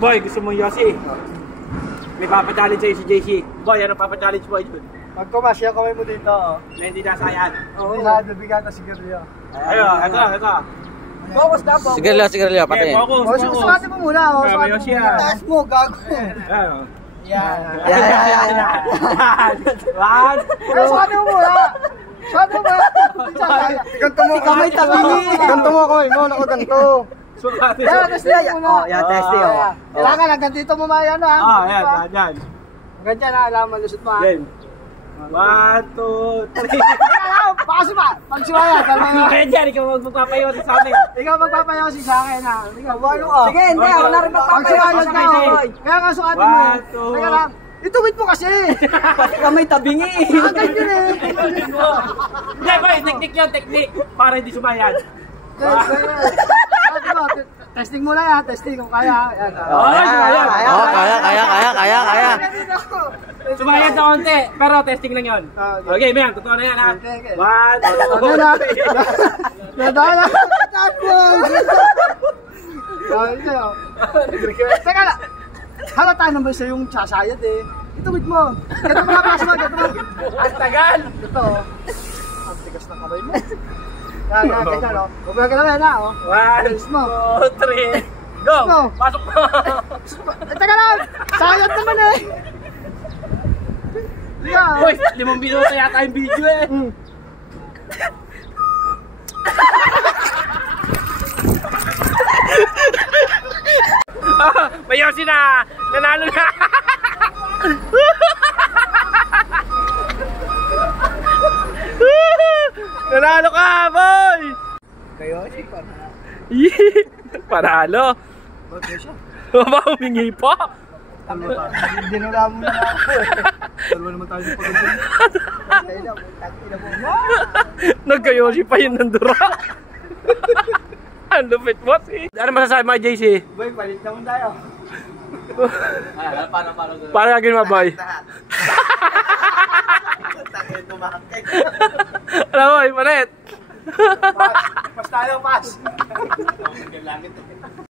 Boy, gusto mo Yossi? May papachallenge sa'yo si JC. Boy, ano papachallenge mo yun? Magkumas, yung kamay mo dito. Na hindi nasayan. Oo. Lahat nabigat na sigarilyo. Ayun, ito. Focus na, focus. Sigarilyo, pati. Focus. Sukatin mo muna. May Yossi yan. Taas mo, gago. Ayun. Yan. One. Sukatin mo muna. Sukatin mo muna. Ganto mo kamay tabingi. Ganto mo kamay mo, ako ganto. Sukatin. Yan, testing muna. Yan, testing. Kailangan lang, ganito mo mayan ha. Yan. Ganyan ha, alam, malusot mo ha. Then, 1, 2, 3. Pakasi pa, pagsiwaya. Kaya dyan, ikaw magpapayaw sa amin. Ikaw magpapayaw sa akin ha. Ikaw, ano ka? Sige, hindi. Ako na rin magpapayaw. Pagsiwaya ka. Kaya nga sukatin mo. 1, 2. Teka lang. Ituwid mo kasi. Pati kamay tabingi. Agad yun eh. Hindi, boy, technique yun, technique. Para hindi sumayan. Testing muna yan, testing kung kaya. Kaya. Sumayan sa konti, pero testing lang yun. Okay, man, totoo na yan ha. 1, 2, 3. Nadala. Teka lang. Halata naman siya yung sasayad eh. Ituwid mo. Ito mo na, mo. Ang tagal! Ito. Ang tigas ng kamay mo. Ganyan o. Huwag ka naman ha o. 1, 2, 3. Go! Pasok mo! Teka lang. Sayad naman eh. Boy, 5 minuto yata yung video eh. May Yossi na! Nanalo na! Nanalo ka, boy! Kayo si Panalo! Ba, humingi pa? Dinula mo na ako eh. Dalawa naman tayo sa pagkakas. Nagka-Yossi pa yun nandura. Ang lupit mo si. Ano masasabi mo, JC? Boy, palit naman tayo. Para gagawin mo, boy? Ano, boy? Palit? Pas tayo, pas.